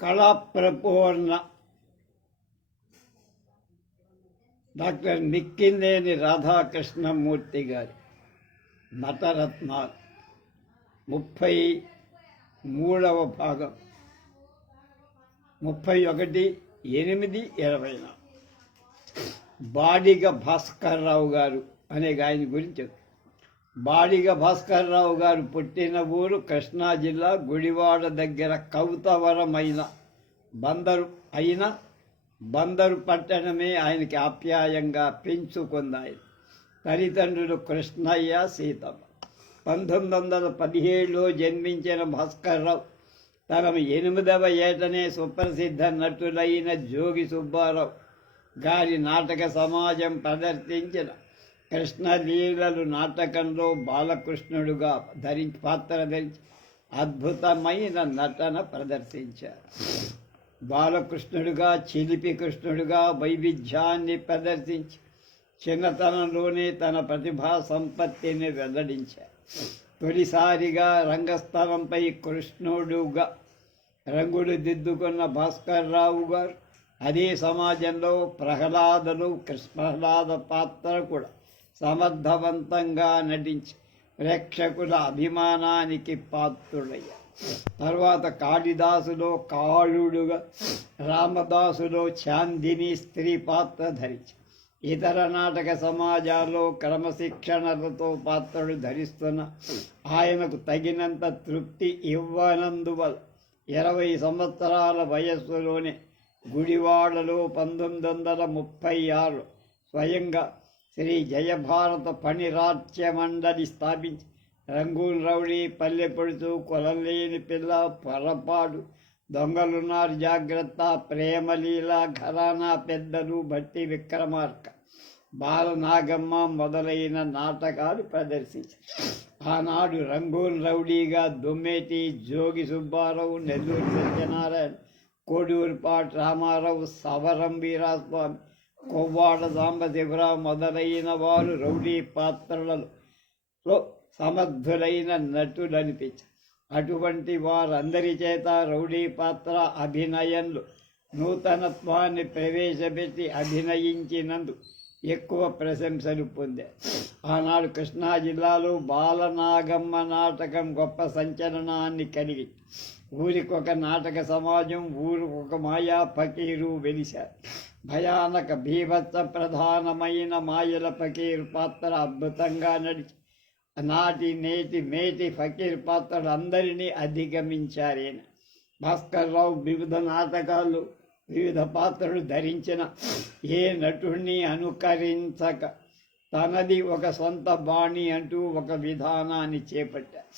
కళాప్రపూర్ణ doctor మిక్కినేని Radhakrishnamurthy గారి నటరత్నాలు 33వ భాగం 31/8/20. బాడిగ భాస్కర్రావు గారు అనే ఆయన గురించి. బాడిగ భాస్కర్రావు గారు పుట్టిన ఊరు కృష్ణా జిల్లా గుడివాడ దగ్గర కౌతవరమైన బందరు పట్టణమే ఆయనకి ఆప్యాయంగా పెంచుకుంది. తల్లిదండ్రులు కృష్ణయ్య, సీతమ్మ. 1917లో జన్మించిన భాస్కర్రావు తన 8వ ఏటనే సుప్రసిద్ధ నటులైన జోగి సుబ్బారావు గారి నాటక సమాజం ప్రదర్శించిన కృష్ణలీలలు నాటకంలో బాలకృష్ణుడుగా పాత్ర ధరించి అద్భుతమైన నటన ప్రదర్శించారు. బాలకృష్ణుడుగా, చిలిపి కృష్ణుడుగా వైవిధ్యాన్ని ప్రదర్శించి చిన్నతనంలోనే తన ప్రతిభా సంపత్తిని వెల్లడించారు. తొలిసారిగా రంగస్థలంపై కృష్ణుడుగా రంగులు దిద్దుకున్న భాస్కర్రావు గారు అదే సమాజంలో ప్రహ్లాద పాత్ర కూడా సమర్థవంతంగా నటించి ప్రేక్షకుల అభిమానానికి పాత్రుడయ్యారు. తర్వాత కాళిదాసులో కాళుడుగా, రామదాసులో చాందిని స్త్రీ పాత్ర ధరించి ఇతర నాటక సమాజాల్లో క్రమశిక్షణలతో పాత్రలు ధరిస్తున్న ఆయనకు తగినంత తృప్తి ఇవ్వనందువల్ల 20 సంవత్సరాల వయస్సులోనే గుడివాడలో 1936 స్వయంగా శ్రీ జయభారత ఫణినాట్య మండలి స్థాపించి రంగూన్ రౌడీ, పల్లెపొడుచు, కొలలేని పిల్ల, పొరపాటు, దొంగలున్నారు జాగ్రత్త, ప్రేమలీల, ఘరానా పెద్దలు, భట్టి విక్రమార్క, బాలనాగమ్మ మొదలైన నాటకాలు ప్రదర్శించారు. ఆనాడు రంగూన్ రౌడీగా దొమ్మేటి జోగి సుబ్బారావు, నెల్లూరు సత్యనారాయణ, కోడూరుపాటి రామారావు, సవరం వీరాస్వామి, కొవ్వాడ సాంబశివరావు మొదలైన వారు రౌడీ పాత్రలలో సమర్థులైన నటులు అనిపించారు. అటువంటి వారందరి చేత రౌడీ పాత్ర అభినయంలో నూతనత్వాన్ని ప్రవేశపెట్టి అభినయించినందుకు ఎక్కువ ప్రశంసలు పొందారు. ఆనాడు కృష్ణా జిల్లాలో బాలనాగమ్మ నాటకం గొప్ప సంచలనాన్ని కలిగి ఊరికొక నాటక సమాజం, ఊరికొక మాయా ఫకీరు వెలిశారు. భయానక భీభత్స ప్రధానమైన మాయల ఫకీరు పాత్ర అద్భుతంగా నడిచి నాటి నేటి మేటి ఫకీర్ పాత్రలు అందరినీ అధిగమించారేన. భాస్కర్రావు వివిధ నాటకాలు, వివిధ పాత్రలు ధరించిన ఏ నటుడిని అనుకరించక తనది ఒక సొంత బాణి అంటూ ఒక విధానాన్ని చేపట్టారు.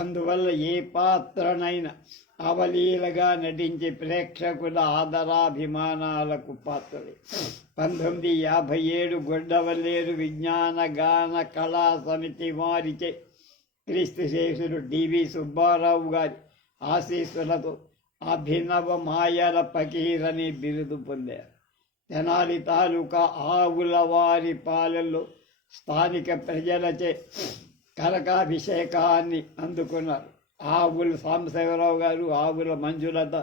అందువల్ల ఏ పాత్రనైనా అవలీలగా నటించి ప్రేక్షకుల ఆదరాభిమానాలకు పాత్రలే. 1957 గొడ్డవల్లేరు విజ్ఞాన గాన కళా సమితి వారిచే క్రీస్తుశేషుడు డివి సుబ్బారావు గారి ఆశీస్సులతో అభినవ మాయల ఫకీరని బిరుదు పొందారు. తెనాలి తాలూకా ఆవులవారి పాలెల్లో స్థానిక ప్రజలచే కనకాభిషేకాన్ని అందుకున్నారు. ఆవుల సాంబశివరావు గారు, ఆవుల మంజులత,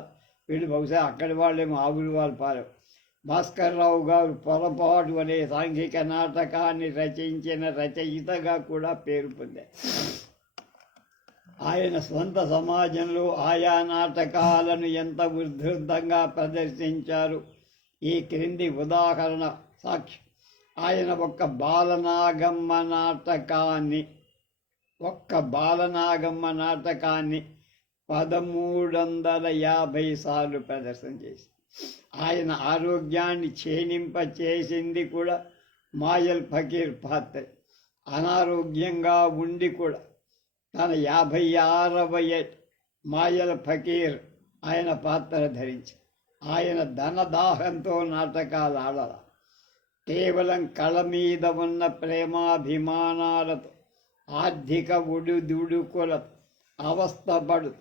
వీళ్ళు బహుశా అక్కడి వాళ్ళేమో ఆవులు వాళ్ళు పాలెం. భాస్కర్రావు గారు పొరపాటు అనే సాంఘిక నాటకాన్ని రచించిన రచయితగా కూడా పేరు పొందారు. ఆయన స్వంత సమాజంలో ఆయా నాటకాలను ఎంత ఉధృతంగా ప్రదర్శించారు ఈ క్రింది ఉదాహరణ సాక్షి. ఆయన ఒక్క బాలనాగమ్మ నాటకాన్ని 1350 సార్లు ప్రదర్శన చేసి ఆయన ఆరోగ్యాన్ని క్షీణింపచేసింది కూడా మాయల్ ఫకీర్ పాత్ర. అనారోగ్యంగా ఉండి కూడా తన 56వ ఏట మాయల్ ఫకీర్ ఆయన పాత్ర ధరించి ఆయన ధనదాహంతో నాటకాలు ఆడాల. కేవలం కళ మీద ఉన్న ప్రేమాభిమానాలతో, ఆర్థిక ఉడుదుడుకులతో అవస్థపడు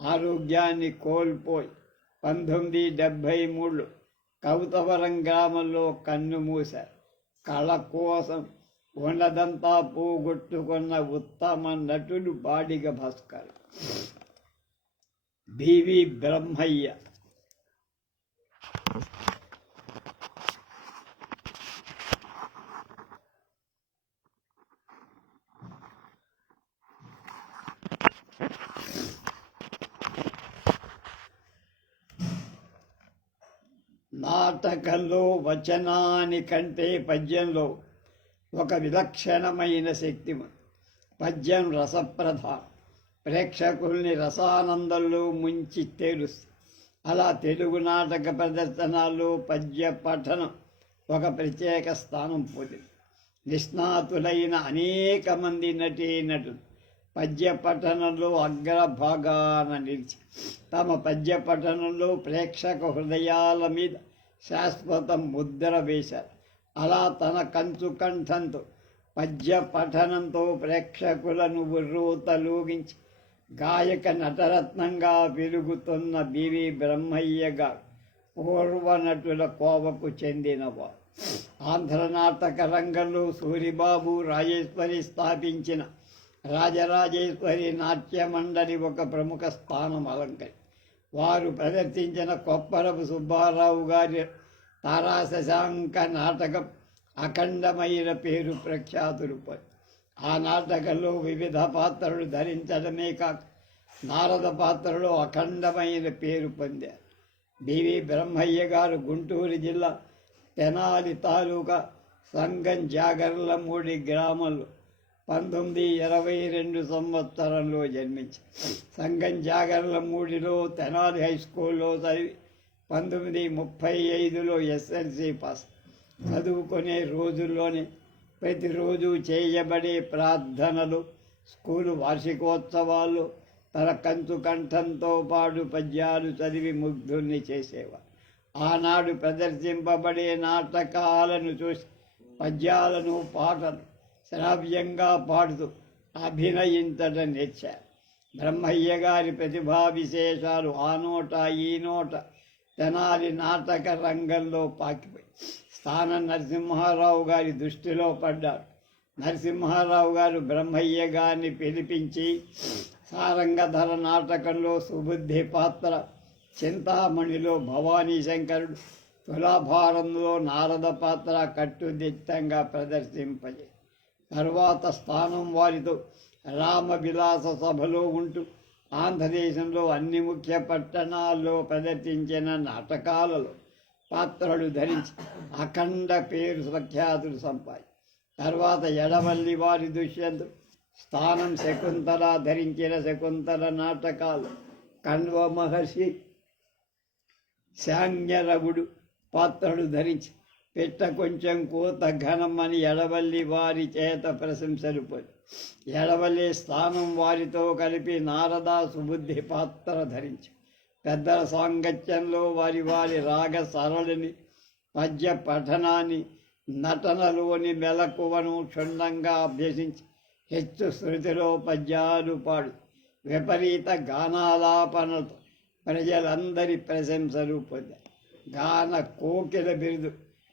ఆరోగ్యాన్ని కోల్పోయి 1973లో కౌతవరం గ్రామంలో కన్ను మూశారు. కళ కోసం ఉన్నదంతా పోగొట్టుకున్న ఉత్తమ నటుడు బాడిగ భాస్కర్. బివి బ్రహ్మయ్య నాటకంలో వచనాని కంటే పద్యంలో ఒక విలక్షణమైన శక్తి ఉంది. పద్యం రసప్రధానం, ప్రేక్షకుల్ని రసానందంలో ముంచి తేలుస్తుంది. అలా తెలుగు నాటక ప్రదర్శనలో పద్య పఠనం ఒక ప్రత్యేక స్థానం పొందింది. నిష్ణాతులైన అనేక మంది నటీనటులు పద్య పఠనంలో అగ్రభాగాన నిలిచి తమ పద్య పఠనంలో ప్రేక్షక హృదయాల మీద శాశ్వత ముద్ర వేశారు. అలా తన కంచు కంఠంతో పద్య పఠనంతో ప్రేక్షకులను ఉర్రూతలూగించి గాయక నటరత్నంగా వెలుగుతున్న బివి బ్రహ్మయ్య గారు పూర్వ నటుల కోవకు చెందినవారు. ఆంధ్ర నాటక రంగంలో సూరిబాబు రాజేశ్వరి స్థాపించిన రాజరాజేశ్వరి నాట్య మండలి ఒక ప్రముఖ స్థానం అలంకరి. వారు ప్రదర్శించిన కొప్పరపు సుబ్బారావు గారి తారా శశాంక నాటకం అఖండమైన పేరు ప్రఖ్యాతులు పొంది ఆ నాటకంలో వివిధ పాత్రలు ధరించడమే కాక నారద పాత్రలో అఖండమైన పేరు పొందారు. బివి బ్రహ్మయ్య గారు గుంటూరు జిల్లా తెనాలి తాలూకా సంగం జాగర్లమూడి గ్రామంలో 1922 సంవత్సరంలో జన్మించారు. సంగం జాగర్లమూడిలో తెనాలి హై స్కూల్లో చదివి 1935లో ఎస్ఎల్సి పాస్. చదువుకునే రోజుల్లోనే ప్రతిరోజు చేయబడే ప్రార్థనలు, స్కూలు వార్షికోత్సవాల్లో తన కంచు కంఠంతో పాటు పద్యాలు చదివి ముగ్ధుల్ని చేసేవారు. ఆనాడు ప్రదర్శింపబడే నాటకాలను చూసి పద్యాలను పాటలు శ్రావ్యంగా పాడుతూ అభినయించడం నేర్చారు. బ్రహ్మయ్య గారి ప్రతిభా విశేషాలు ఆ నోట ఈ నోట తెనాలి నాటక రంగంలో పాకిపోయి స్థానం నరసింహారావు గారి దృష్టిలో పడ్డారు. నరసింహారావు గారు బ్రహ్మయ్య గారిని పిలిపించి సారంగధర నాటకంలో సుబుద్ధి పాత్ర, చింతామణిలో భవానీ శంకరుడు, తులాభారంలో నారద పాత్ర కట్టుదిట్టంగా ప్రదర్శింపజే తరువాత స్థానం వారితో రామవిలాస సభలో ఉంటూ ఆంధ్రదేశంలో అన్ని ముఖ్య పట్టణాల్లో ప్రదర్శించిన నాటకాలలో పాత్రలు ధరించి అఖండ పేరు ప్రఖ్యాతులు సంపాది. తర్వాత ఎడవల్లి వారి దుష్యంతు స్థానం శకుంతల ధరించిన శకుంతల నాటకాలు, కణ్వ మహర్షి శాంగ్యరవుడు పాత్రలు ధరించి పెట్ట కొంచెం కోత ఘనం అని ఎడవల్లి వారి చేత ప్రశంసలు పొంది ఎడవల్లి స్థానం వారితో కలిపి నారదా సుబుద్ధి పాత్ర ధరించి పెద్దల సాంగత్యంలో వారి వారి రాగ సరళిని, పద్య పఠనాన్ని, నటనలోని మెలకువను క్షుణ్ణంగా అభ్యసించి హెచ్చు శృతిలో పద్యాలు పాడు విపరీత గానాలాపనతో ప్రజలందరి ప్రశంసలు పొందారు. గాన కోకిల బిరుదు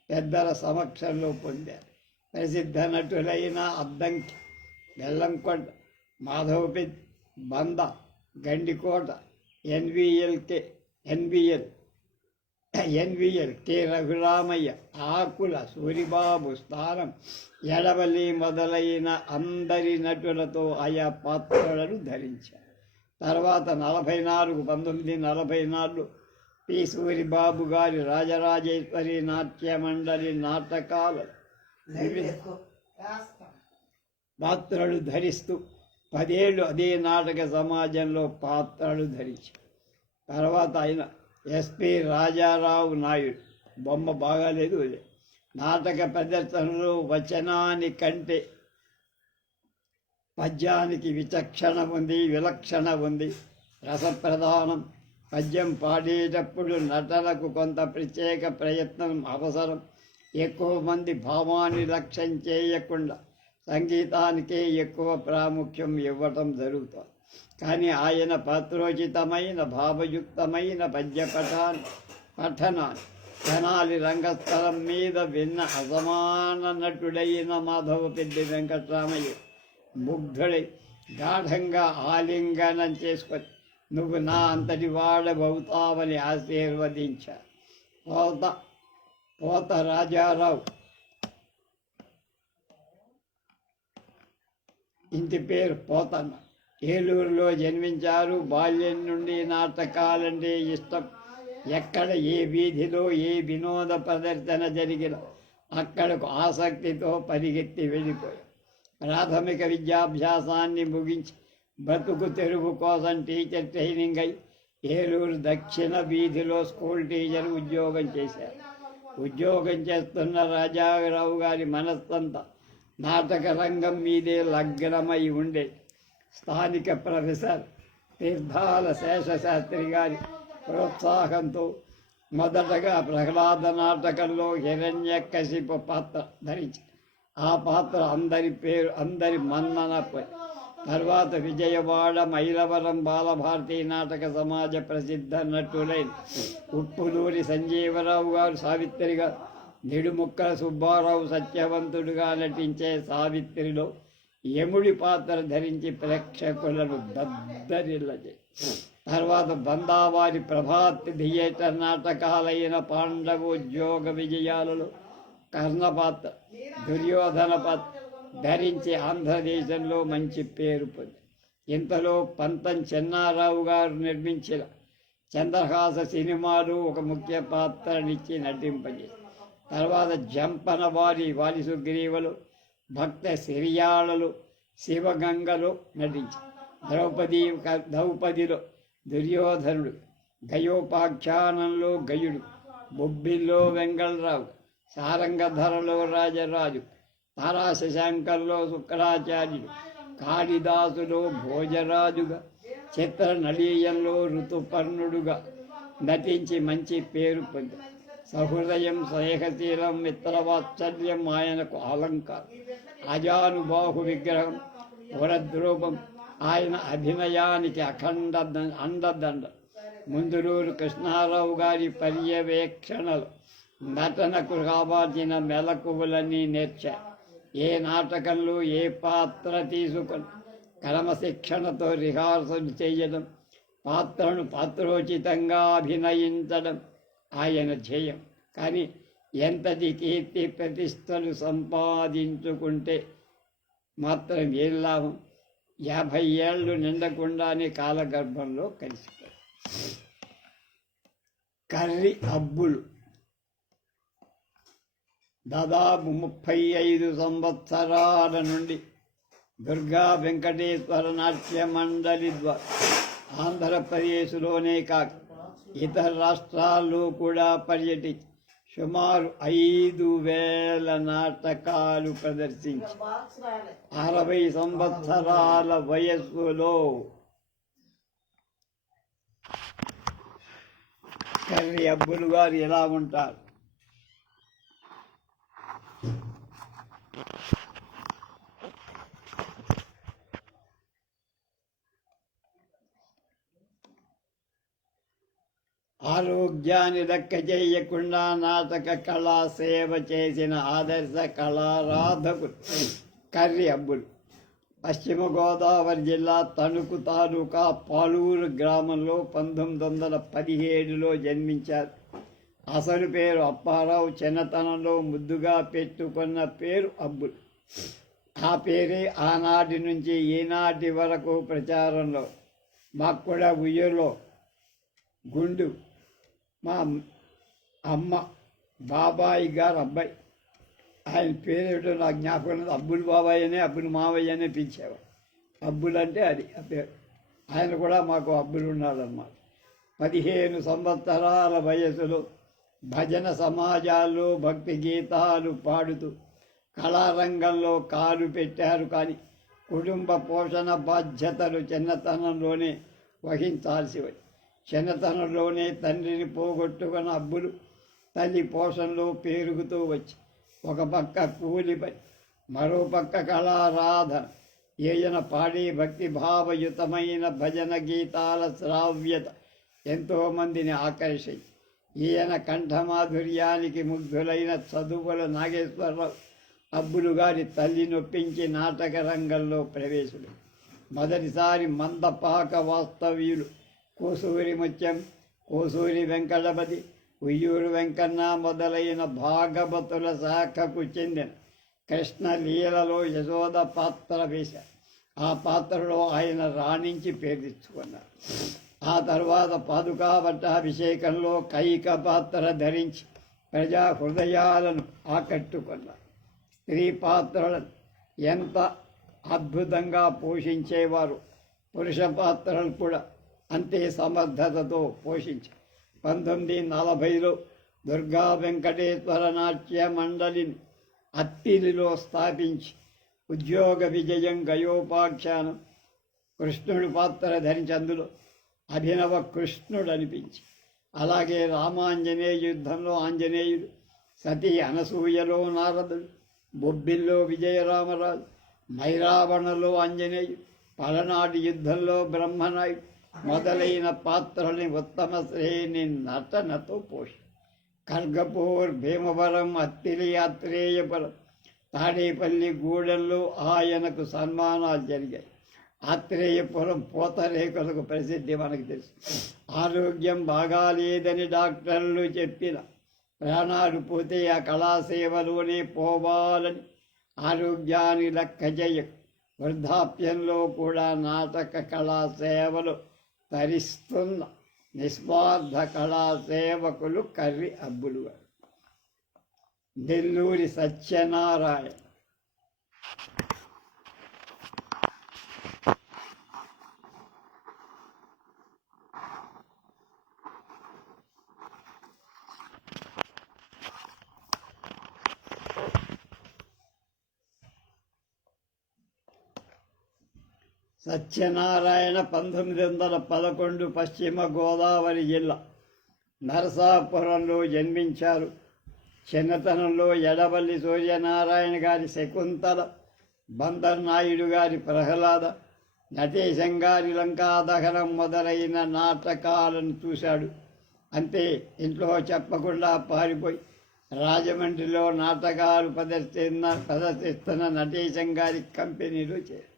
పెద్దల సమక్షంలో పొందారు. ప్రసిద్ధ నటులైన అద్దంకి, బెల్లంకొండ, మాధవపెద్ది, బంద, గండికోట, ఎన్విఎల్ కె రఘురామయ్య, ఆకుల సూరిబాబు స్థానం, ఎడవలి మొదలైన అందరి నటులతో ఆయా పాత్రలను ధరించారు. తర్వాత 1944 పి సూరిబాబు గారి రాజరాజేశ్వరి నాట్య మండలి నాటకాలు వివిధ పాత్రలు ధరిస్తూ 10 ఏళ్ళు అదే నాటక సమాజంలో పాత్రలు ధరించారు. తర్వాత ఆయన ఎస్పి రాజారావు నాయుడు బొమ్మ బాగాలేదు. నాటక ప్రదర్శనలో వచనాని కంటే పద్యానికి విచక్షణ ఉంది, విలక్షణ ఉంది. రసప్రధానం. పద్యం పాడేటప్పుడు నటనకు కొంత ప్రత్యేక ప్రయత్నం అవసరం. ఎక్కువ మంది భావాన్ని లక్ష్యం చేయకుండా సంగీతానికే ఎక్కువ ప్రాముఖ్యం ఇవ్వటం జరుగుతుంది. కానీ ఆయన పాత్రోచితమైన భావయుక్తమైన పద్య పఠనాన్ని తెనాలి రంగస్థలం మీద విన్న అసమాన నటుడైన మాధవపెద్ది వెంకటరామయ్య ముగ్ధుడై గాఢంగా ఆలింగనం చేసుకొని నువ్వు నా అంతటి వాడబవుతావని ఆశీర్వదించారు. పోత రాజారావు ఇంటి పేరు పోతన్న. ఏలూరులో జన్మించారు. బాల్యం నుండి నాటకాలంటే ఇష్టం. ఎక్కడ ఏ వీధిలో ఏ వినోద ప్రదర్శన జరిగినా అక్కడకు ఆసక్తితో పరిగెత్తి వెళ్ళిపోయాం. ప్రాథమిక విద్యాభ్యాసాన్ని ముగించి బతుకు తెరువు కోసం టీచర్ ట్రైనింగ్ అయి ఏలూరు దక్షిణ వీధిలో స్కూల్ టీచర్ ఉద్యోగం చేశారు. ఉద్యోగం చేస్తున్న రాజారావు గారి మనస్సంతా నాటక రంగం మీదే లగ్నమై ఉండే. స్థానిక ప్రొఫెసర్ తీర్థాల శేషశాస్త్రి గారి ప్రోత్సాహంతో మొదటగా ప్రహ్లాద నాటకంలో హిరణ్యకశిపు పాత్ర ధరించి ఆ పాత్ర అందరి మన్ననపై. తర్వాత విజయవాడ మైలవరం బాలభారతి నాటక సమాజ ప్రసిద్ధ నటులైన ఉప్పులూరి సంజీవరావు గారు సావిత్రిగా, నిడుముక్కల సుబ్బారావు సత్యవంతుడుగా నటించే సావిత్రిలో యముడి పాత్ర ధరించి ప్రేక్షకులను దద్దరిల్లజే. తర్వాత బందావారి ప్రభాత్ థియేటర్ నాటకాలైన పాండవోద్యోగ విజయాలలో కర్ణపాత్ర, దుర్యోధన పాత్ర ధరించి ఆంధ్రదేశంలో మంచి పేరు పొంది. ఇంతలో పంతం చెన్నారావు గారు నిర్మించిన చంద్రహాస సినిమాలు ఒక ముఖ్య పాత్రనిచ్చి నటింపజేసి తర్వాత జంపన వాలి సుగ్రీవలు, భక్త సిరియాళలు, శివగంగలో నటించి ద్రౌపదిలో దుర్యోధనుడు, గయోపాఖ్యానంలో గయుడు, బొబ్బిల్లో వెంగళరావు, సారంగధరలో రాజరాజు, తారాశశాంకర్లో శుక్రాచార్యుడు, కాళిదాసులో భోజరాజుగా, చిత్రనళీయంలో ఋతుపర్ణుడుగా నటించి మంచి పేరు పొందారు. సహృదయం, స్నేహశీలం, మిత్రవాత్సల్యం ఆయనకు అలంకారం. అజానుబాహు విగ్రహం, వరద్రూపం ఆయన అభినయానికి అఖండ అండదండ. ముందులూరు కృష్ణారావు గారి పర్యవేక్షణలో నటనకు కావాల్సిన మెలకువలన్నీ నేర్చారు. ఏ నాటకంలో ఏ పాత్ర తీసుకొని క్రమశిక్షణతో రిహార్సల్ చేయడం, పాత్రను పాత్రోచితంగా అభినయించడం ఆయన ధ్యేయం. కానీ ఎంతటి కీర్తి ప్రతిష్టలు సంపాదించుకుంటే మాత్రం ఏం లాభం? 50 ఏళ్ళు నిండకుండానే కాలగర్భంలో కలిసిపోయారు. కర్రి అబ్బులు దాదాపు 35 సంవత్సరాల నుండి దుర్గా వెంకటేశ్వర నాట్య మండలి ద్వారా ఆంధ్రప్రదేశ్లోనే కాక ఇతర రాష్ట్రాల్లో కూడా పర్యటించి సుమారు 5,000 నాటకాలు ప్రదర్శించి 60 సంవత్సరాల వయస్సులో కర్రి అబ్బులు గారు ఎలా ఉంటారు? ఆరోగ్యాన్ని లెక్క చేయకుండా నాటక కళా సేవ చేసిన ఆదర్శ కళారాధకుడు కర్రి అబ్బులు. పశ్చిమ గోదావరి జిల్లా తణుకు తాలూకా పాలూరు గ్రామంలో 1917లో జన్మించారు. అసలు పేరు అప్పారావు. చిన్నతనంలో ముద్దుగా పెట్టుకున్న పేరు అబ్బులు. ఆ పేరే ఆనాటి నుంచి ఈనాటి వరకు ప్రచారంలో. మాకు కూడా ఉయ్యూరులో గుండు మా అమ్మ బాబాయి గారు అబ్బాయి, ఆయన పేరేటో నాకు జ్ఞాపకం, అబ్బులు బాబాయ్ అనే అబ్బులు మావయ్య అనే పిలిచేవారు. అబ్బులు అంటే అది ఆ పేరు. ఆయన కూడా మాకు అబ్బులు ఉన్నాడన్నమాట. 15 సంవత్సరాల వయసులో భజన సమాజాల్లో భక్తి గీతాలు పాడుతూ కళారంగంలో కాలు పెట్టారు. కానీ కుటుంబ పోషణ బాధ్యతలు చిన్నతనంలోనే వహించాల్సి వచ్చి చిన్నతనంలోనే తండ్రిని పోగొట్టుకున్న అబ్బులు తల్లి పోషణలో పెరుగుతూ వచ్చి ఒక పక్క కూలి పని, మరో పక్క కళారాధన, ఈయన పాడే భక్తిభావయుతమైన భజన గీతాల శ్రావ్యత ఎంతోమందిని ఆకర్షించి ఈయన కంఠమాధుర్యానికి ముగ్ధులైన చదువుల నాగేశ్వరరావు అబ్బులు గారి తల్లి నొప్పించి నాటక రంగంలో ప్రవేశుడు. మొదటిసారి మందపాక వాస్తవ్యులు కోసూరి ముత్యం, కోసూరి వెంకటపతి, ఉయ్యూరు వెంకన్న మొదలైన భాగవతుల శాఖకు చెందిన కృష్ణ లీలలో యశోద పాత్ర వేశారు. ఆ పాత్రలో ఆయన రాణించి పేరు తెచ్చుకున్నారు. ఆ తర్వాత పాదుకా పట్టాభిషేకంలో కైక పాత్ర ధరించి ప్రజా హృదయాలను ఆకట్టుకున్నారు. స్త్రీ పాత్రలను ఎంత అద్భుతంగా పోషించేవారు, పురుష పాత్రలు కూడా అంతే సమర్థతతో పోషించారు. 1940లో దుర్గా వెంకటేశ్వర నాట్య మండలిని అత్తిలిలో స్థాపించి ఉద్యోగ విజయం గయోపాఖ్యానం కృష్ణుడి పాత్ర ధరించి అందులో అభినవ కృష్ణుడు అనిపించి, అలాగే రామాంజనేయ యుద్ధంలో ఆంజనేయుడు, సతీ అనసూయలో నారదుడు, బొబ్బిల్లో విజయరామరాజు, మైరావణలో ఆంజనేయుడు, పలనాటి యుద్ధంలో బ్రహ్మనాయుడు మొదలైన పాత్రల్ని ఉత్తమ శ్రేణి నటనతో పోషి ఖడ్గపూర్, భీమవరం, అత్తిలి, ఆత్రేయపురం, తాడేపల్లి గూడెంలో ఆయనకు సన్మానాలు జరిగాయి. ఆత్రేయపురం పూతరేకులకు ప్రసిద్ధి మనకు తెలుసు. ఆరోగ్యం బాగాలేదని డాక్టర్లు చెప్పిన ప్రాణాలు పోతే ఆ కళాసేవలోనే పోవాలని ఆరోగ్యాన్ని లెక్క చేయ వృద్ధాప్యంలో కూడా నాటక కళాసేవలు తరిస్తున్న నిస్వార్థ కళాసేవకులు కర్రి అబ్బులు గారు. నెల్లూరి సత్యనారాయణ సత్యనారాయణ 1911 పశ్చిమ గోదావరి జిల్లా నరసాపురంలో జన్మించారు. చిన్నతనంలో ఎడవల్లి సూర్యనారాయణ గారి శకుంతల, బందర్ నాయుడు గారి ప్రహ్లాద, నటేశం గారి లంకాదహనం మొదలైన నాటకాలను చూశాడు. అంతే, ఇంట్లో చెప్పకుండా పారిపోయి రాజమండ్రిలో నాటకాలు ప్రదర్శిస్తున్న నటేశం గారి కంపెనీలో చేరారు.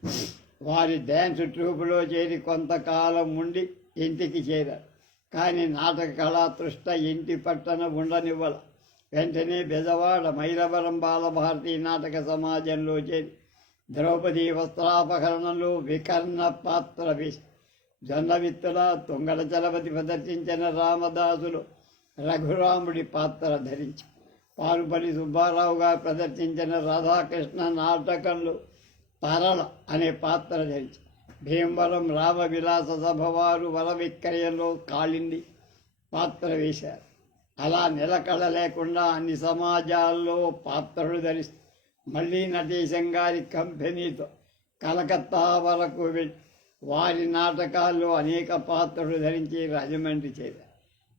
వారి డ్యాన్స్ ట్రూపులో చేరి కొంతకాలం ఉండి ఇంటికి చేరారు. కానీ నాటక కళాతృష్ట ఇంటి పట్టణ ఉండనివ్వల. వెంటనే బెజవాడ మైలవరం బాలభారతి నాటక సమాజంలో చేరి ద్రౌపది వస్త్రాపహరణంలో వికర్ణ పాత్ర వేసి, జొన్నవిత్తుల, తుంగడ చలపతి ప్రదర్శించిన రామదాసులు రఘురాముడి పాత్ర ధరించి, పారుపల్లి సుబ్బారావు గారు ప్రదర్శించిన రాధాకృష్ణ నాటకంలో తరళ అనే పాత్ర ధరించి, భీమవరం రామ విలాస సభ వారు వర విక్రయంలో కాళింది పాత్ర వేశారు. అలా నిలకడ లేకుండా అన్ని సమాజాల్లో పాత్రలు ధరిస్తూ మళ్ళీ నటేశం గారి కంపెనీతో కలకత్తా వరకు వెళ్ళి వారి నాటకాల్లో అనేక పాత్రలు ధరించి రాజమండ్రి చేరారు.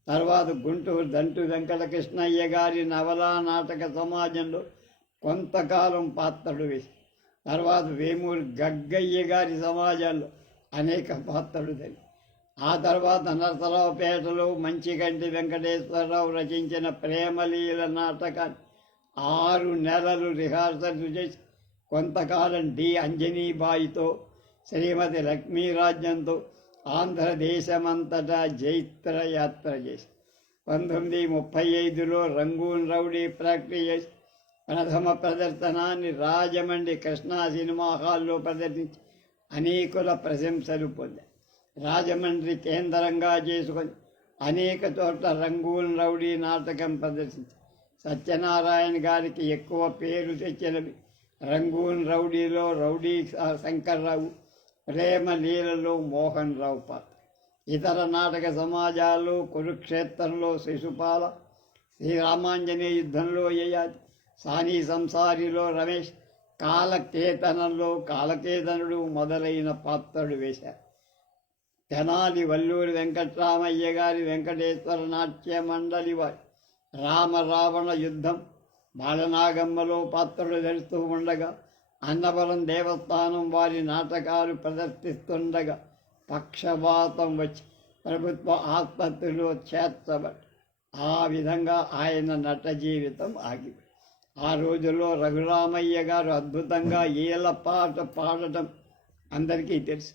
తర్వాత గుంటూరు దంటు వెంకటకృష్ణయ్య గారి నవలా నాటక సమాజంలో కొంతకాలం పాత్రలు వేశారు. తర్వాత వేమూరి గగ్గయ్య గారి సమాజంలో అనేక పాత్రలు ధరి, ఆ తర్వాత నరసరావుపేటలో మంచిగంటి వెంకటేశ్వరరావు రచించిన ప్రేమలీల నాటకాన్ని 6 నెలలు రిహార్సల్ చేసి కొంతకాలం డి అంజనీబాయితో, శ్రీమతి లక్ష్మీరాజ్యంతో ఆంధ్రదేశమంతటా జైత్రయాత్ర చేసి 1935లో రంగూన్ రౌడీ ప్రాక్టీస్ చేసి ప్రథమ ప్రదర్శనాన్ని రాజమండ్రి కృష్ణా సినిమా హాల్లో ప్రదర్శించి అనేకుల ప్రశంసలు పొందారు. రాజమండ్రి కేంద్రంగా చేసుకొని అనేక చోట్ల రంగూన్ రౌడీ నాటకం ప్రదర్శించి సత్యనారాయణ గారికి ఎక్కువ పేరు తెచ్చినవి రంగూన్ రౌడీలో రౌడీ శంకర్రావు, ప్రేమ లీలలో మోహన్ రావు పాత్ర. ఇతర నాటక సమాజాల్లో కురుక్షేత్రంలో శిశుపాల, శ్రీరామాంజనేయ యుద్ధంలో యయాతి, సాని సంసారిలో రమేష్, కాలకేతనంలో కాలకేతనుడు మొదలైన పాత్రలు వేశారు. తెనాలి వల్లూరి వెంకట్రామయ్య గారి వెంకటేశ్వర నాట్య మండలి వారి రామ రావణ యుద్ధం, బాలనాగమ్మలో పాత్రలు ధరిస్తూ ఉండగా అన్నవరం దేవస్థానం వారి నాటకాలు ప్రదర్శిస్తుండగా పక్షపాతం వచ్చి ప్రభుత్వ ఆసుపత్రిలో చేర్చబడి ఆ విధంగా ఆయన నట జీవితం ఆగిపోయింది. ఆ రోజుల్లో రఘురామయ్య గారు అద్భుతంగా ఈల పాట పాడటం అందరికీ తెలుసు.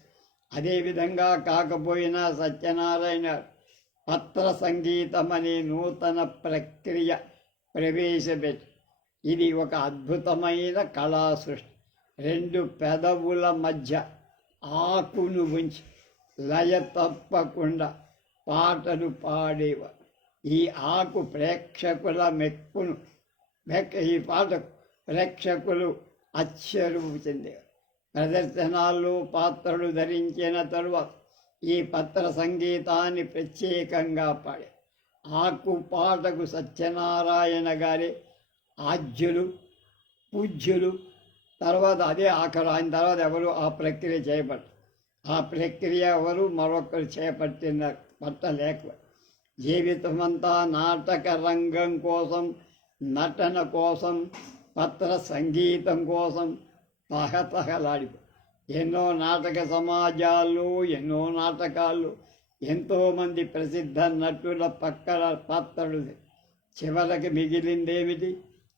అదేవిధంగా కాకపోయినా సత్యనారాయణ పత్ర సంగీతం అనే నూతన ప్రక్రియ ప్రవేశపెట్టి ఇది ఒక అద్భుతమైన కళా సృష్టి. 2 పెదవుల మధ్య ఆకును ఉంచి లయ తప్పకుండా పాటలు పాడేవారు. ఈ ఆకు ప్రేక్షకుల ఈ పాటకు ప్రేక్షకులు ఆశ్చర్యము చెందేవారు. ప్రదర్శనాల్లో పాత్రలు ధరించిన తరువాత ఈ పత్ర సంగీతాన్ని ప్రత్యేకంగా పాడారు. ఆకు పాటకు సత్యనారాయణ గారి ఆద్యులు, పూజ్యులు. తర్వాత అదే ఆఖరు, ఆయన తర్వాత ఎవరు ఆ ప్రక్రియ చేపట్టారు. ఆ ప్రక్రియ ఎవరు మరొకరు పట్టలేక జీవితమంతా నాటక రంగం కోసం, నటన కోసం, పత్ర సంగీతం కోసం తహతహలాడిపో ఎన్నో నాటక సమాజాలు, ఎన్నో నాటకాలు, ఎంతోమంది ప్రసిద్ధ నటుల పక్కన పాత్రలు. చివరికి మిగిలిందేమిటి?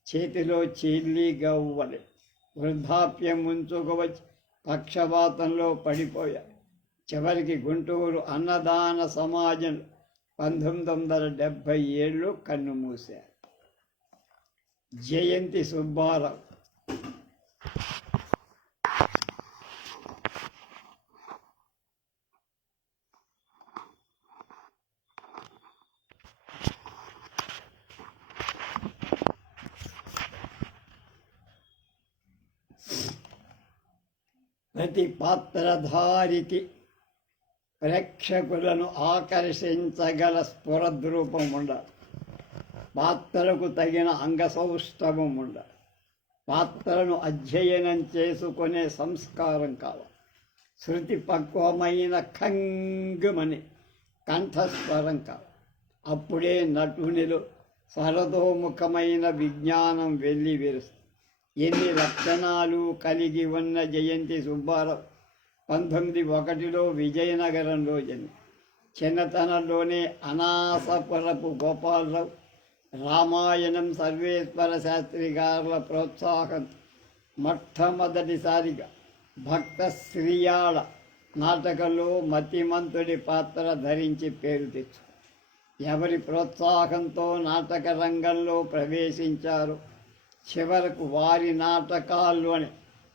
చేతిలో చీల్లి గవ్వలే. వృద్ధాప్యం ముంచుకోవచ్చి పక్షపాతంలో పడిపోయారు. చివరికి గుంటూరు అన్నదాన సమాజం 1977 కన్నుమూశారు. జయంతి సుబ్బారావు ప్రతి పాత్రధారికి ప్రేక్షకులను ఆకర్షించగల స్ఫురద్రూపం ఉండాలి. పాత్రకు తగిన అంగసౌష్ఠవం ఉండాలి. పాత్రను అధ్యయనం చేసుకునే సంస్కారం కావాలి. శృతి పక్వమైన ఖంగుమని కంఠస్వరం కావాలి. అప్పుడే నటునిలో సరదోముఖమైన విజ్ఞానం వెళ్ళి విరుస్తుంది. ఎన్ని లక్షణాలు కలిగి ఉన్న జయంతి సుబ్బారావు 1901లో విజయనగరంలో జన్మ. చిన్నతనంలోనే అనాసపురపు గోపాలరావు, రామాయణం సర్వేశ్వర శాస్త్రి గారుల ప్రోత్సాహం మొట్టమొదటిసారిగా భక్త శ్రీయాళ నాటకంలో మతిమంతుడి పాత్ర ధరించి పేరు తెచ్చు. ఎవరి ప్రోత్సాహంతో నాటక రంగంలో ప్రవేశించారో చివరకు వారి నాటకాల్లోనే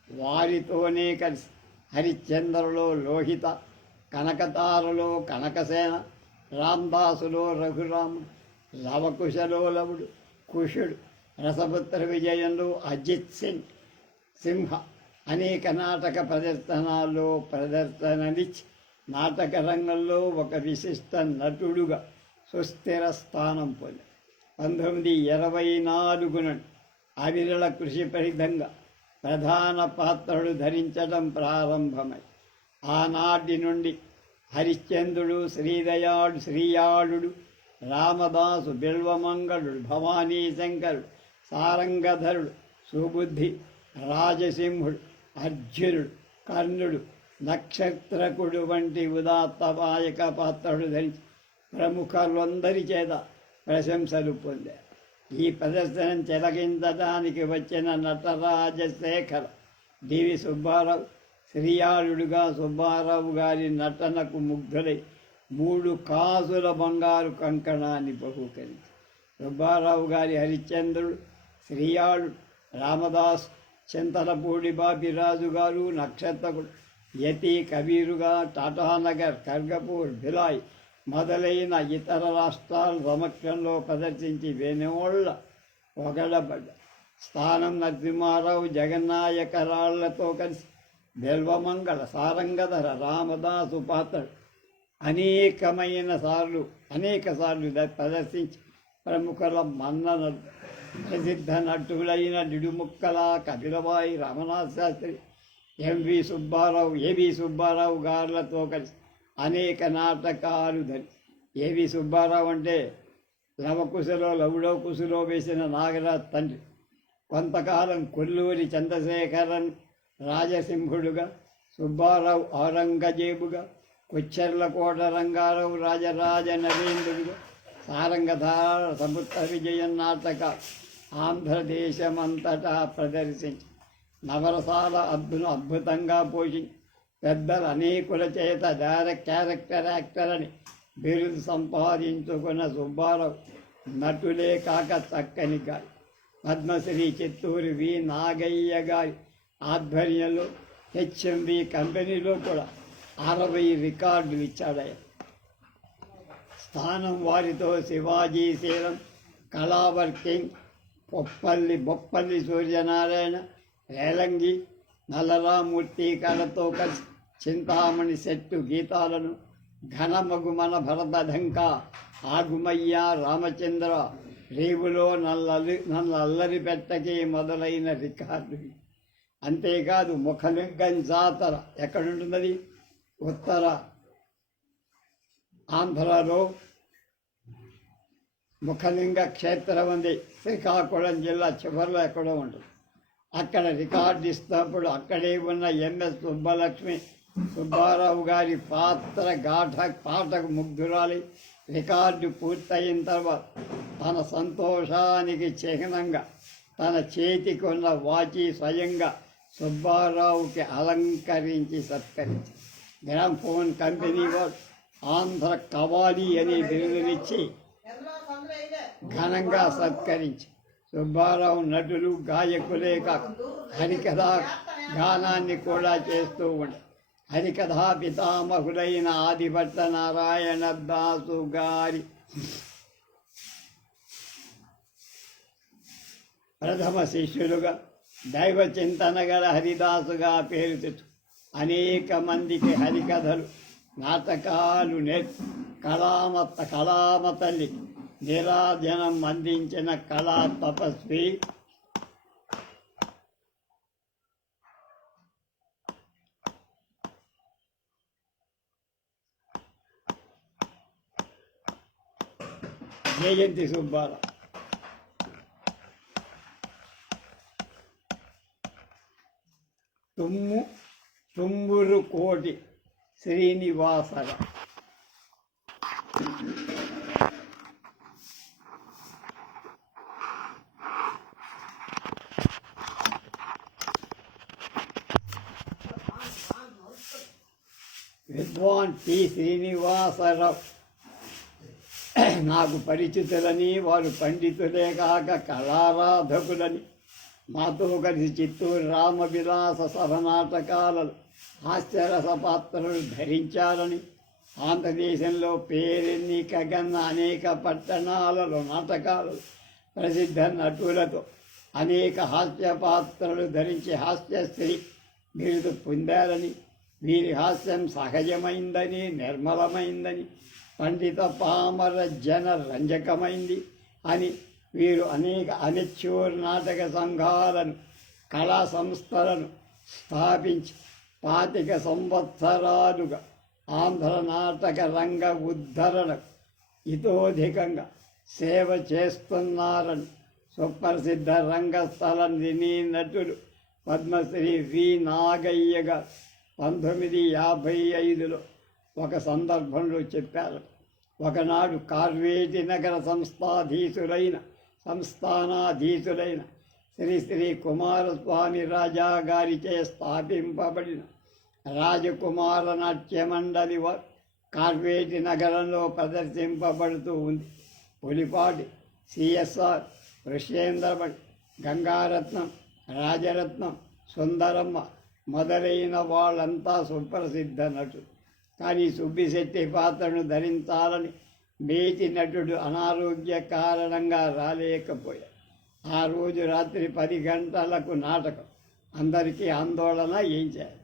వారితోనే కలిసి హరిశ్చంద్రలో లోహిత, కనకతారలో కనకసేన, రామదాసులో రఘురాముడు, లవకుశలో లవుడు, కుషుడు, రసపుత్ర విజయంలో అజిత్ సింహ అనేక నాటక ప్రదర్శనల్లో ప్రదర్శననిచ్చి నాటక రంగంలో ఒక విశిష్ట నటుడుగా సుస్థిర స్థానం పొందారు. 1924 నుండి అవిరళ కృషి ఫలితంగా ప్రధాన పాత్రలు ధరించడం ప్రారంభమై ఆనాటి నుండి హరిశ్చంద్రుడు, శ్రీయాళుడు, రామదాసు, బిల్వమంగళుడు, భవానీశంకరుడు, సారంగధరుడు, సుబుద్ధి, రాజసింహుడు, అర్జునుడు, కర్ణుడు, నక్షత్రకుడు వంటి ఉదాత్త నాయక పాత్రలు ధరించి ప్రముఖులందరి చేత ప్రశంసలు పొందారు. ఈ ప్రదర్శనం చెలగించడానికి వచ్చిన నటరాజశేఖర్ డివి సుబ్బారావు శ్రీయాళుడుగా సుబ్బారావు గారి నటనకు ముగ్ధులై 3 కాసుల బంగారు కంకణాన్ని బహూకరించి సుబ్బారావు గారి హరిశ్చంద్రుడు, శ్రీయాళుడు, రామదాస్, చింతలపూడి బాపిరాజు గారు, నక్షత్రకుడు, యతి, కబీరుగా టాటానగర్, ఖర్గపూర్, భిలాయ్ మొదలైన ఇతర రాష్ట్రాల సమక్షంలో ప్రదర్శించి వేణోళ్ళ పొగడబడ్డ స్థానం నరసింహారావు, జగన్నాయకరాళ్లతో కలిసి బెల్వమంగళ, సారంగధర, రామదాసు పాత్రలు అనేక సార్లు ప్రదర్శించి ప్రముఖుల మన్ననలు ప్రసిద్ధ నటులైన నిడుముక్కల, కపిలబాయి, రామనాథ శాస్త్రి, ఏబి సుబ్బారావు గారులతో కలిసి అనేక నాటకాలు ఏవి సుబ్బారావు అంటే లవకుశలో లవుడో కుశలో వేసిన నాగరాజ్ తండ్రి. కొంతకాలం కొల్లూరి చంద్రశేఖరన్ రాజసింహుడుగా, సుబ్బారావు ఔరంగజేబుగా, కొచ్చెర్లకోట రంగారావు రాజరాజ నరేంద్రుడుగా సారంగధార సముద్ర విజయం నాటక ఆంధ్రదేశమంతటా ప్రదర్శించి నవరసాల అద్భుతంగా పోషించి పెద్దలు అనేకుల చేత క్యారెక్టర్ యాక్టర్ అని బిరుదు సంపాదించుకున్న సుబ్బారావు నటులే కాక చక్కని గారి పద్మశ్రీ చిత్తూరు వి నాగయ్య గారి ఆధ్వర్యంలో హెచ్ఎంవి కంపెనీలో కూడా 60 రికార్డులు ఇచ్చాడయ్య. స్థానం వారితో శివాజీ శీలం, కళావర్ కింగ్, బొప్పల్లి సూర్యనారాయణ, రేలంగి, నల్లరామూర్తి కళతో కలిసి చింతామణి సెట్టు గీతాలను, ఘనమగుమన భరతఢంక, ఆగుమయ్య రామచంద్ర, రేవులో నల్లరి పెట్టకే మొదలైన రికార్డులు. అంతేకాదు ముఖలింగం జాతర ఎక్కడుంటున్నది? ఉత్తర ఆంధ్రలో ముఖలింగ క్షేత్రం ఉంది. శ్రీకాకుళం జిల్లా చివరిలో ఎక్కడో ఉంటుంది. అక్కడ రికార్డు ఇస్తున్నప్పుడు అక్కడే ఉన్న ఎంఎస్ సుబ్బారావు గారి పాటకు ముగ్ధురాలి. రికార్డు పూర్తయిన తర్వాత తన సంతోషానికి చిహ్నంగా తన చేతికి ఉన్న వాచి స్వయంగా సుబ్బారావుకి అలంకరించి సత్కరించి గ్రామ్ఫోన్ కంపెనీ వారు ఆంధ్ర కవాలి అనే బిరుదునిచ్చి ఘనంగా సత్కరించి సుబ్బారావు నటులు గాయకులే కాక హరికథా గానాన్ని కూడా చేస్తూ ఉండే హరికథా పితామహుడైన ఆదిభట్ట నారాయణ దాసు గారి ప్రథమ శిష్యులుగా దైవ చింతన గల హరిదాసుగా పేరు తెచ్చు అనేక మందికి హరికథలు నాటకాలు కళామ తల్లి నిరాజనం అందించిన కళా తపస్వి జయంతి సుబ్బారావు. తుమ్మురు కోటి శ్రీనివాసరావు. విద్వాన్ టి శ్రీనివాసరావు నాకు పరిచితులని, వారు పండితులే కాక కళారాధకులని, మాతో కలిసి చిత్తూరు రామవిలాస సభ నాటకాలలో హాస్యరస పాత్రలు ధరించారని, ఆంధ్రదేశంలో పేరెన్నికగన్న అనేక పట్టణాలలో నాటకాలు ప్రసిద్ధ నటులతో అనేక హాస్య పాత్రలు ధరించి హాస్యశ్రీ బిరుదు పొందారని, వీరి హాస్యం సహజమైందని, నిర్మలమైందని, పండిత పామర జన రంజకమైంది అని వీరు అనేక అమెచ్యూర్ నాటక సంఘాలను, కళా సంస్థలను స్థాపించి 25 సంవత్సరాలుగా ఆంధ్ర నాటక రంగ ఉద్ధరణకు ఇతోధికంగా సేవ చేస్తున్నారని సుప్రసిద్ధ రంగస్థల సినీ నటులు పద్మశ్రీ వి నాగయ్య గారు 1955లో ఒక సందర్భంలో చెప్పారు. ఒకనాడు కార్వేటి నగర సంస్థానాధీశులైన శ్రీ శ్రీ కుమారస్వామి రాజా గారిచే స్థాపింపబడిన రాజకుమార నాట్య మండలి కార్వేటి నగరంలో ప్రదర్శింపబడుతూ ఉంది. పులిపాటి, సిఎస్ఆర్, వృషేంద్రభట్, గంగారత్నం, రాజరత్నం, సుందరమ్మ మొదలైన వాళ్ళంతా సుప్రసిద్ధ నటులు. కానీ సుబ్బిశెట్టి పాత్రను ధరించాలని మేటి నటుడు అనారోగ్య కారణంగా రాలేకపోయాడు. ఆ రోజు రాత్రి 10 గంటలకు నాటకం. అందరికీ ఆందోళన ఏంచారు.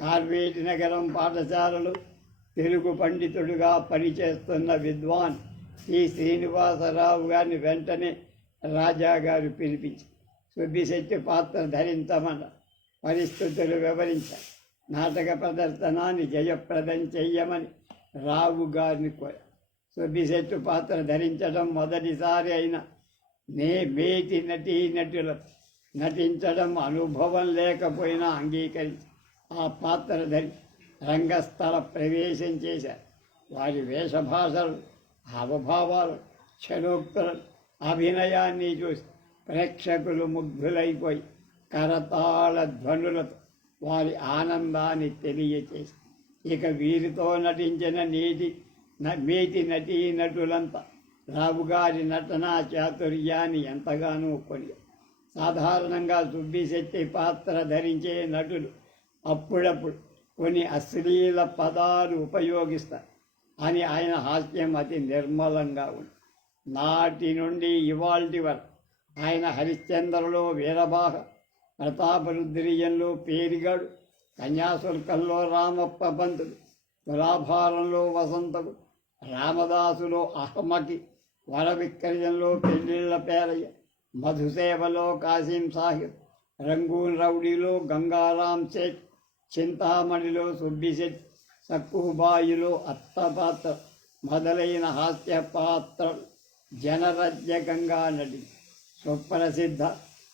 కార్వేటి నగరం పాఠశాలలో తెలుగు పండితుడుగా పనిచేస్తున్న విద్వాన్ టి శ్రీనివాసరావు గారిని వెంటనే రాజాగారు పిలిపించి సుబ్బిశెట్టి పాత్ర ధరించమన్న పరిస్థితులు వివరించారు. నాటక ప్రదర్శనాన్ని జయప్రదం చెయ్యమని రావు గారిని కోరారు. సుబ్బిశెట్టి పాత్ర ధరించడం మొదటిసారి అయిన మేటి నటులు నటించడం అనుభవం లేకపోయినా అంగీకరించి ఆ పాత్ర ధరి రంగస్థల ప్రవేశం చేశారు. వారి వేషభాషలు, హావభావాలు, క్షణోక్తులు, అభినయాన్ని చూసి ప్రేక్షకులు ముగ్ధులైపోయి కరతాళ ధ్వనులతో వారి ఆనందాన్ని తెలియచేసి ఇక వీరితో నటించిన మేటి నటులంతా రావుగారి నటనా చాతుర్యాన్ని ఎంతగానో కొనియారు. సాధారణంగా సుబ్బిశెట్టి పాత్ర ధరించే నటులు అప్పుడప్పుడు కొన్ని అశ్లీల పదాలు ఉపయోగిస్తారు అని ఆయన హాస్యం అతి నిర్మలంగా ఉంది. నాటి నుండి ఇవాల్టి వరకు ఆయన హరిశ్చంద్రలో వీరబాహ, ప్రతాపరుద్రీయంలో పేరిగాడు, కన్యాశుల్కంలో రామప్ప పంతుడు, తులాభారంలో వసంతకు, రామదాసులో అహమకి, వరవిక్రయంలో పెళ్ళిళ్ళ పేరయ్య, మధుసేవలో కాసిం సాహిబ్, రంగూన్ రౌడీలో గంగారాం సేఠ్, చింతామణిలో సుబ్బిశెట్టి, సక్కుబాయిలో అత్తపాత్ర మొదలైన హాస్య పాత్రలు జనరజ్య గంగా నటి. సుప్రసిద్ధ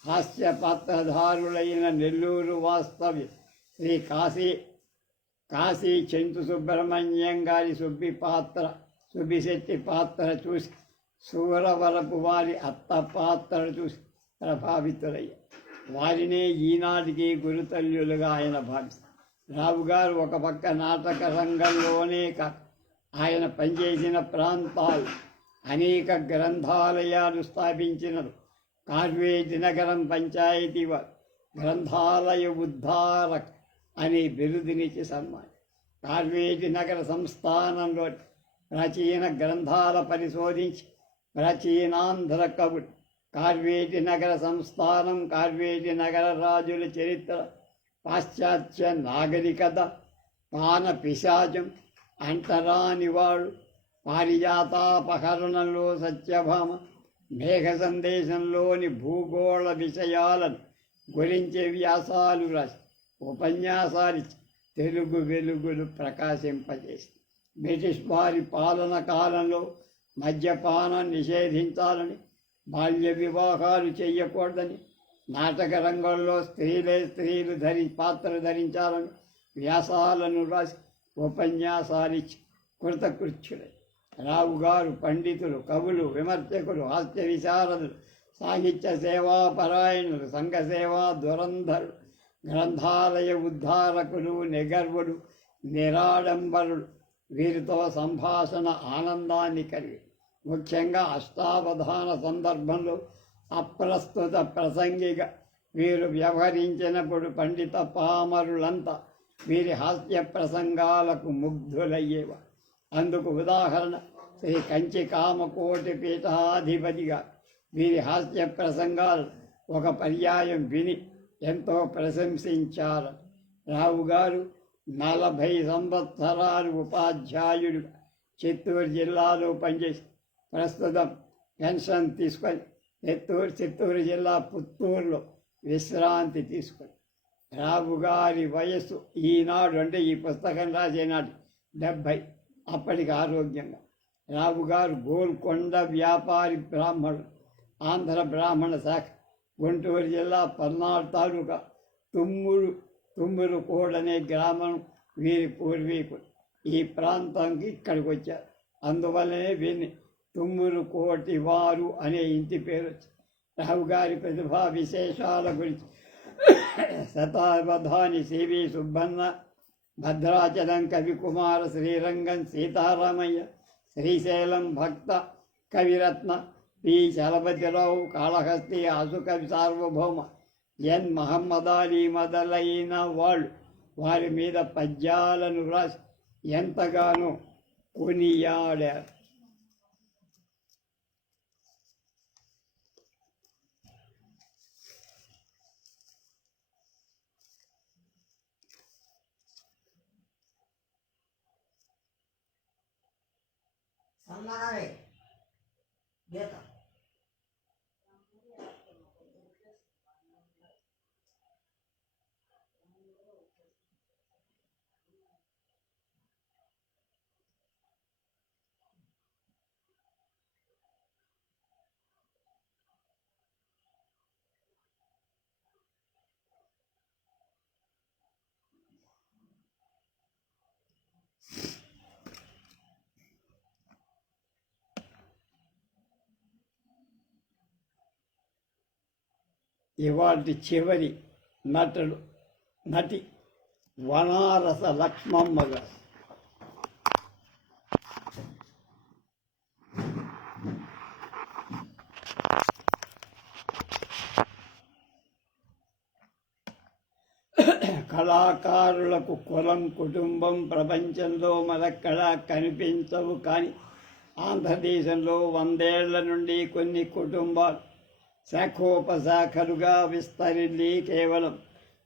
హాస్య పాత్రధారులైన నెల్లూరు వాస్తవ్య శ్రీ కాశీ చెంతు సుబ్రహ్మణ్యం గారి సుబ్బిశెట్టి పాత్ర చూసి, సూరవరపు వారి అత్త పాత్రను చూసి ప్రభావితులయ్యారు. వారినే ఈనాటికి గురుతల్యులుగా ఆయన భావిస్తారు. రావు గారు ఒక పక్క నాటక రంగంలోనే కాక ఆయన పనిచేసిన ప్రాంతాలు అనేక గ్రంథాలయాలు స్థాపించినారు. కార్వేటి నగరం పంచాయతీ వారు గ్రంథాలయ ఉద్ధారక్ అనే బిరుదునిచ్చి సన్మానం. కార్వేటి నగర సంస్థానంలో ప్రాచీన గ్రంథాల పరిశోధించి ప్రాచీనాంధ్ర కవుడు, కార్వేటి నగర సంస్థానం, కార్వేటి నగర రాజుల చరిత్ర, పాశ్చాత్య నాగరికత, పాన పిశాచం, అంటరానివాడు, పారిజాతాపహరణంలో సత్యభామ, మేఘ సందేశంలోని భూగోళ విషయాలను గురించి వ్యాసాలు రాసి ఉపన్యాసాలు తెలుగు వెలుగులు ప్రకాశింపజేసి, బ్రిటిష్ వారి పాలన కాలంలో మద్యపానం నిషేధించాలని, బాల్య వివాహాలు చేయకూడదని, నాటక రంగంలో స్త్రీలు పాత్ర ధరించాలని వ్యాసాలను రాసి ఉపన్యాసాలిచ్చి కృతకృత్యులై రావు గారు పండితులు, కవులు, విమర్శకులు, హాస్య విశారదులు, సాహిత్య సేవాపరాయణులు, సంఘ సేవా దురంధరులు, గ్రంథాలయ ఉద్ధారకులు, నిగర్వులు, నిరాడంబరులు. వీరితో సంభాషణ ఆనందాన్ని కలిగి, ముఖ్యంగా అష్టావధాన సందర్భంలో అప్రస్తుత ప్రసంగిగా వీరు వ్యవహరించినప్పుడు పండిత పామరులంతా వీరి హాస్య ప్రసంగాలకు ముగ్ధులయ్యేవారు. అందుకు ఉదాహరణ శ్రీ కంచి కామకోటి పీఠాధిపతిగా వీరి హాస్య ప్రసంగాలు ఒక పర్యాయం విని ఎంతో ప్రశంసించారు. రావు గారు 40 సంవత్సరాలు ఉపాధ్యాయుడు చిత్తూరు జిల్లాలో పనిచేసి ప్రస్తుతం పెన్షన్ తీసుకొని చిత్తూరు జిల్లా పుత్తూరులో విశ్రాంతి తీసుకొని, రావు గారి వయస్సు ఈనాడు అంటే ఈ పుస్తకం రాసేనాటి 70. అప్పటికి ఆరోగ్యంగా రావు గారు గోల్కొండ వ్యాపారి బ్రాహ్మణుడు, ఆంధ్ర బ్రాహ్మణ శాఖ, గుంటూరు జిల్లా పల్నాడు తాలూకా తుమ్మూరు కోడనే గ్రామం వీరి పూర్వీకులు. ఈ ప్రాంతానికి ఇక్కడికి వచ్చారు. అందువల్లనే వీరిని తుమ్మూరు కోటి వారు అనే ఇంటి పేరు వచ్చింది. రావు గారి ప్రతిభా విశేషాల గురించి శతావధాని సివి సుబ్బన్న, భద్రాచలం కవికుమార, శ్రీరంగం సీతారామయ్య, శ్రీశైలం భక్త కవిరత్న, పి చలపతిరావు, కాళహస్తి ఆసుకవి సార్వభౌమ, ఎన్ మహమ్మదాలి మొదలైన వాళ్ళు వారి మీద పద్యాలను రాసి ఎంతగానో కొనియాడారు. ఇవాటి చివరి నటి వనారస లక్ష్మమ్మ గారు. కళాకారులకు కులం కుటుంబం ప్రపంచంలో మరెక్కడా కనిపించవు. కానీ ఆంధ్రదేశంలో 100 ఏళ్ల నుండి కొన్ని కుటుంబాలు శాఖోపశాఖలుగా విస్తరిల్లి కేవలం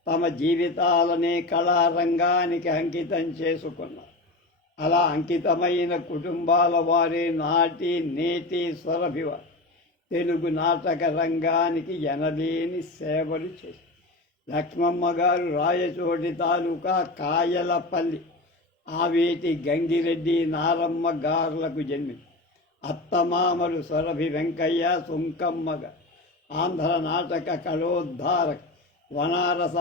తమ జీవితాలనే కళారంగానికి అంకితం చేసుకున్నారు. అలా అంకితమైన కుటుంబాల వారే నాటి నేటి సురభివారు తెలుగు నాటక రంగానికి ఎనలేని సేవలు చేశారు. లక్ష్మమ్మ గారు రాయచోటి తాలూకా కాయలపల్లి ఆవేటి గంగిరెడ్డి నారమ్మ గారులకు జన్మించి అత్తమామలు సురభి వెంకయ్య సుంకమ్మగా ఆంధ్ర నాటక కళోద్ధారక వనారస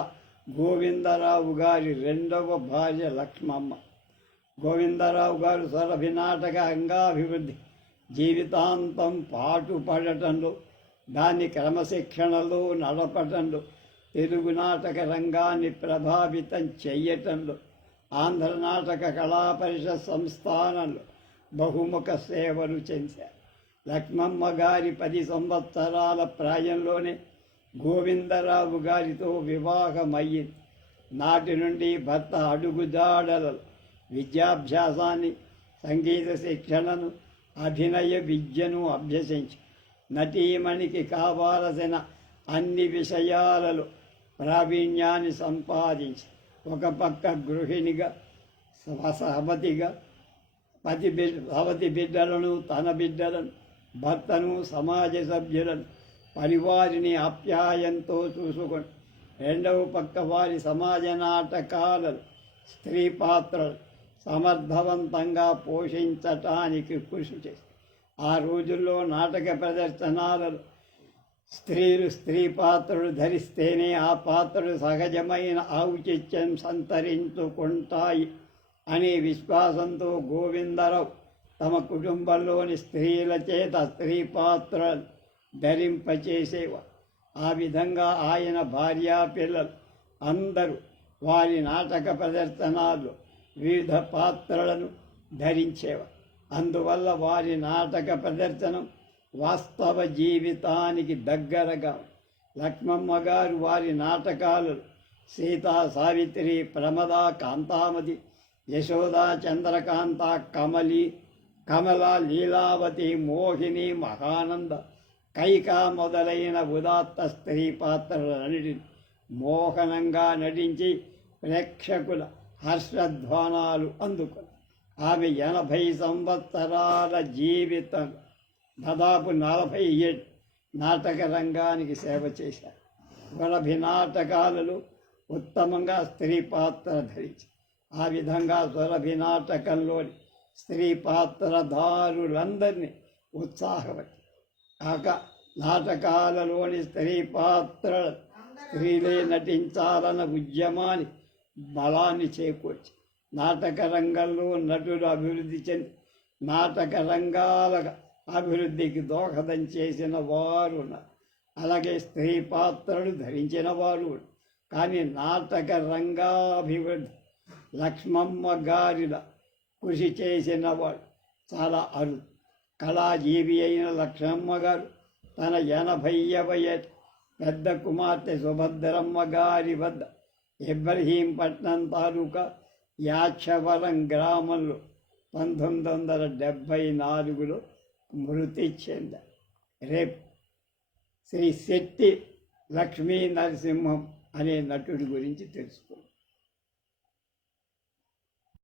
గోవిందరావు గారి 2వ భార్య లక్ష్మమ్మ. గోవిందరావు గారు సురభి నాటక అంగాభివృద్ధి జీవితాంతం పాటుపడటంలో దాన్ని క్రమశిక్షణలో నడపటంలో తెలుగు నాటక రంగాన్ని ప్రభావితం చెయ్యటంలో ఆంధ్ర నాటక కళా పరిషత్ సంస్థానంలో బహుముఖ సేవలు చేశారు. లక్ష్మమ్మ గారి 10 సంవత్సరాల ప్రాయంలోనే గోవిందరావు గారితో వివాహమయ్యింది. నాటి నుండి భర్త అడుగుజాడలలో విద్యాభ్యాసాన్ని, సంగీత శిక్షణను, అభినయ విద్యను అభ్యసించి నటీమణికి కావాల్సిన అన్ని విషయాలలో ప్రావీణ్యాన్ని సంపాదించి ఒక పక్క గృహిణిగా సవతిగా సవతి బిడ్డలను, తన బిడ్డలను, భర్తను, సమాజ సభ్యులను, పరివారిని ఆప్యాయంతో చూసుకొని 2వ పక్క వారి సమాజ నాటకాలలో స్త్రీ పాత్రలు సమర్థవంతంగా పోషించటానికి కృషి చేసి ఆ రోజుల్లో నాటక ప్రదర్శనాలలో స్త్రీలు స్త్రీ పాత్రలు ధరిస్తేనే ఆ పాత్రలు సహజమైన ఔచిత్యం సంతరించుకుంటాయి అనే విశ్వాసంతో గోవిందరావు తమ కుటుంబంలోని స్త్రీల చేత స్త్రీ పాత్రలు ధరింపచేసేవారు. ఆ విధంగా ఆయన భార్యా పిల్లలు అందరూ వారి నాటక ప్రదర్శనాల్లో వివిధ పాత్రలను ధరించేవారు. అందువల్ల వారి నాటక ప్రదర్శనం వాస్తవ జీవితానికి దగ్గరగా. లక్ష్మమ్మ గారు వారి నాటకాలలో సీతా, సావిత్రి, ప్రమద, కాంతామతి, యశోద, చంద్రకాంత, కమల, లీలావతి, మోహిని, మహానంద, కైక మొదలైన ఉదాత్త స్త్రీ పాత్రలన్నిటిని మోహనంగా నటించి ప్రేక్షకుల హర్షధ్వానాలు అందుకుని ఆమె 80 సంవత్సరాల జీవితం దాదాపు 40 ఏళ్ళు నాటక రంగానికి సేవ చేశారు. సురభి నాటకాలలో ఉత్తమంగా స్త్రీ పాత్ర ధరించి ఆ విధంగా సురభి నాటకంలోని స్త్రీ పాత్రధారులందరినీ ఉత్సాహపడి కాక నాటకాలలోని స్త్రీ పాత్రలు స్త్రీలే నటించాలన్న ఉద్యమాన్ని బలాన్ని చేకూర్చి నాటక రంగంలో నటులు అభివృద్ధి చెంది నాటక రంగాల అభివృద్ధికి దోహదం చేసిన వారు ఉన్నారు. అలాగే స్త్రీ పాత్రలు ధరించిన వారు. కానీ నాటక రంగాభివృద్ధి లక్ష్మమ్మ గారిలా కృషి చేసిన వాడు చాలా అరుదు. కళాజీవి అయిన లక్ష్మమ్మ గారు తన 80వ ఏట పెద్ద కుమార్తె సుభద్రమ్మ గారి వద్ద ఇబ్రహీంపట్నం తాలూకా యాచవరం గ్రామంలో 1974లో మృతి చెందారు. రేపు శ్రీ శెట్టి లక్ష్మీ నరసింహం అనే నటుడి గురించి తెలుసుకుందాం.